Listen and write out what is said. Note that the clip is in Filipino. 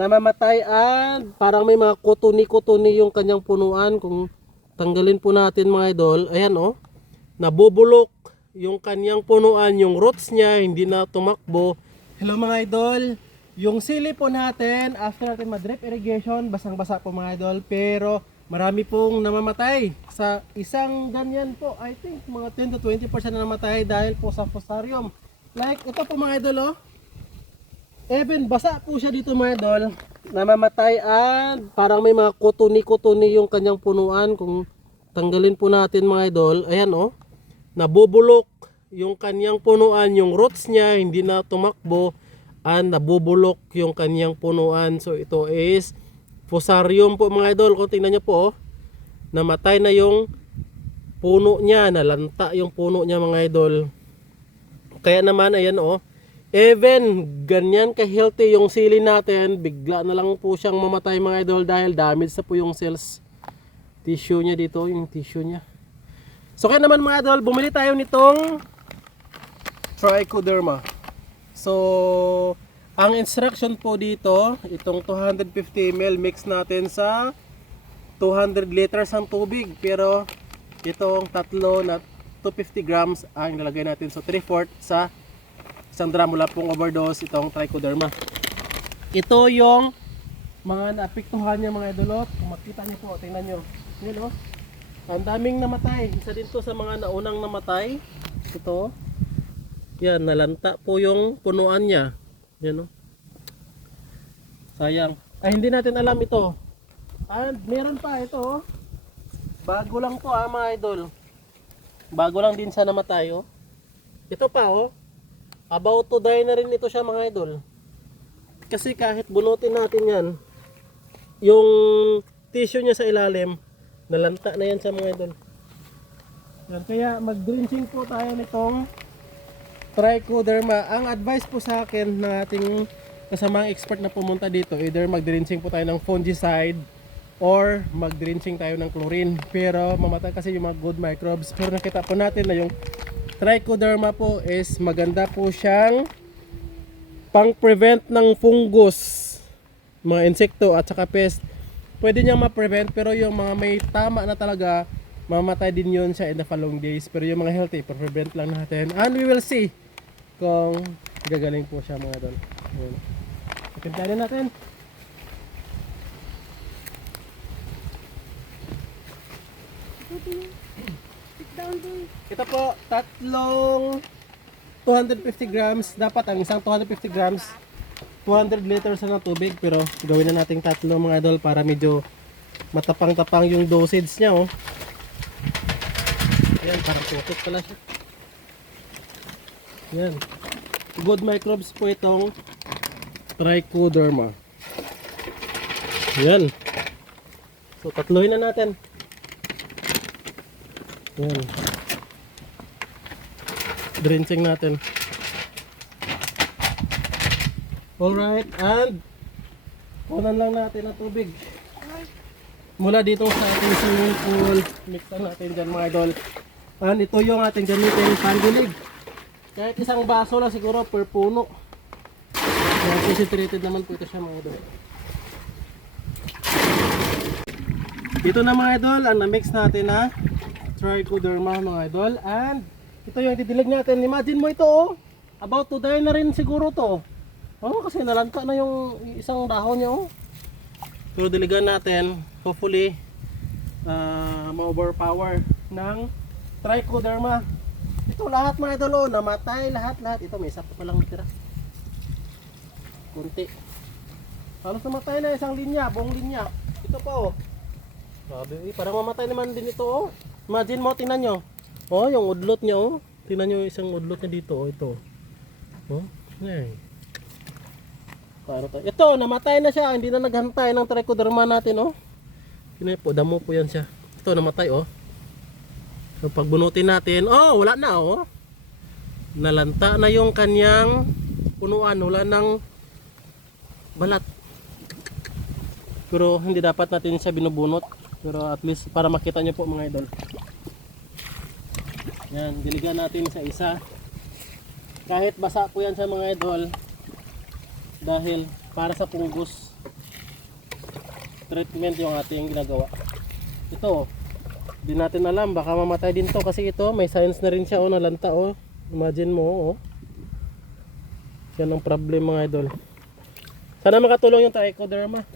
namamatay at parang may mga kutuni-kutuni yung kanyang punuan. Kung tanggalin po natin mga idol, ayan oh, nabubulok yung kanyang punuan, yung roots niya hindi na tumakbo. Hello mga idol, yung sili po natin after natin ma-drip irrigation, basang-basa po mga idol, pero marami pong namamatay. Sa isang ganyan po, I think mga 10 to 20% na namatay dahil po sa fusarium. Like ito po mga idol oh, even basa po siya dito mga idol, namamatay at parang may mga kutuni-kutuni yung kanyang punuan. Kung tanggalin po natin mga idol, ayan oh, nabubulok yung kanyang punuan, yung roots niya hindi na tumakbo at nabubulok yung kanyang punuan. So ito is fusarium po mga idol. Kung tingnan nyo po oh, namatay na yung puno niya, nalanta yung puno niya mga idol. Kaya naman ayan oh, even ganyan ka-healthy yung sili natin, bigla na lang po siyang mamatay mga idol dahil damage na po yung cells tissue niya dito, yung tissue niya. So kaya naman mga idol, bumili tayo nitong Trichoderma. So ang instruction po dito, itong 250 ml mix natin sa 200 liters ng tubig. Pero itong tatlo na 250 grams ang nilagay natin. So 3/4 sa isang drum mula pong overdose itong Trichoderma. Ito yung mga naapektuhan niya mga idol. Kung makita niyo po, tingnan niyo. Yun oh. Ang daming namatay. Isa din to sa mga naunang namatay. Ito. Yan, nalanta po yung punuan niya. Yan oh. Sayang. Ay, hindi natin alam ito. And meron pa ito oh. Bago lang to mga idol. Bago lang din sa namatay oh. Ito pa oh. About to die na rin ito siya mga idol. Kasi kahit bunutin natin yan, yung tissue niya sa ilalim, nalanta na yan sa mga idol. Yan, kaya mag-drenching po tayo nitong Trichoderma. Ang advice po sa akin ng ating kasamang expert na pumunta dito, either mag-drenching po tayo ng fungicide or mag-drenching tayo ng chlorine. Pero mamatay kasi yung mga good microbes. Pero nakita po natin na yung Trichoderma po is maganda po siyang pang-prevent ng fungus, mga insekto at saka pest. Pwede niyang ma-prevent, pero yung mga may tama na talaga, mamatay din yun siya in the following days. Pero yung mga healthy, prevent lang natin. And we will see kung gagaling po siya mga idol. Pagkantayin natin. Ito po, tatlong 250 grams. Dapat ang isang 250 grams 200 liters na tubig. Pero gawin na natin tatlo mga idol para medyo matapang-tapang yung dosage niya oh. Ayan, parang tutok pala siya. Ayan. Good microbes po itong Trichoderma. Ayan. So tatluhin na natin. Ayan. Drenching natin. Alright, and kunan lang natin ang tubig mula dito sa ating swimming pool. Mix lang natin dyan mga idol. And ito yung ating gamitin pandilig. Kahit isang baso lang siguro per puno. Concentrated naman po ito siya mga idol. Dito na mga idol, ang na-mix natin na Trichoderma mga idol. And ito yung didilig natin. Imagine mo ito oh. About to die na rin siguro to. Oh, kasi nalanta na yung isang dahon niya oh. So diligan natin. Hopefully ma-overpower ng Trichoderma. Ito lahat mga idol oh, namatay lahat. Ito may isa pa lang tira. Kunti. Halos namatay na isang linya, buong linya. Ito pa oh. Sabi, parang mamatay naman din ito oh. Imagine mo, tingnan nyo. Oh, yung udlot niya oh. Tingnan nyo isang udlot niya dito oh, ito. Oh, ay. Ito, namatay na siya. Hindi na naghantay ng Trichoderma natin oh. Tingnan po, damo po yan siya. Ito, namatay oh. So pag bunutin natin, oh, wala na oh. Nalanta na yung kanyang punuan, wala nang balat. Pero hindi dapat natin siya binubunot. Pero at least para makita nyo po mga idol. Yan, diligan natin sa isa. Kahit basa po yan sa mga idol. Dahil para sa punggos. treatment yung ating ginagawa. Ito, di natin alam, baka mamatay din to kasi ito, may signs na rin siya, oh, nalanta, oh. Imagine mo, oh. Yan ang problem mga idol. Sana makatulong yung trichoderma.